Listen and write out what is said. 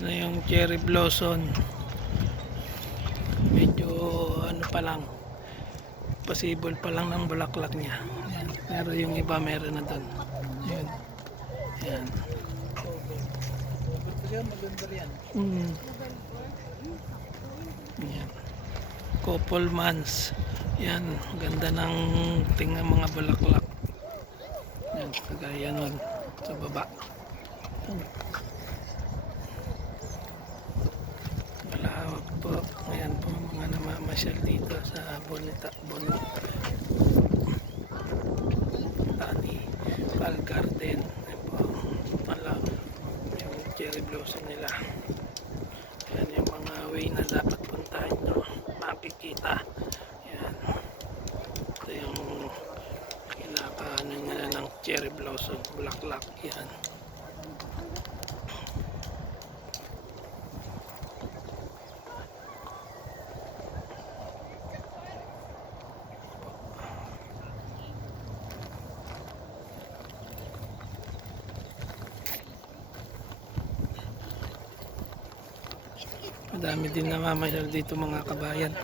na yung cherry blossom. Medyo ano pa lang, possible pa lang ng bulaklak niya. Ayan. Pero yung iba meron na doon. Ayan. Ayan. Mm. Ayan. Couple months. Yan, ganda ng tingnan mga bulaklak. Yan, kagaya nun sa baba. Malawak po. Ayan po mga namamasyal dito sa Bonital Garden. Ayan po. Yung cherry blossom nila. Ayan yung mga way na dapat puntahan nyo. Makikita. Ayan. Ito yung kinakaano nila ng cherry blossom. Bulaklak. Yan. Madami din namamasyal dito mga kabayan.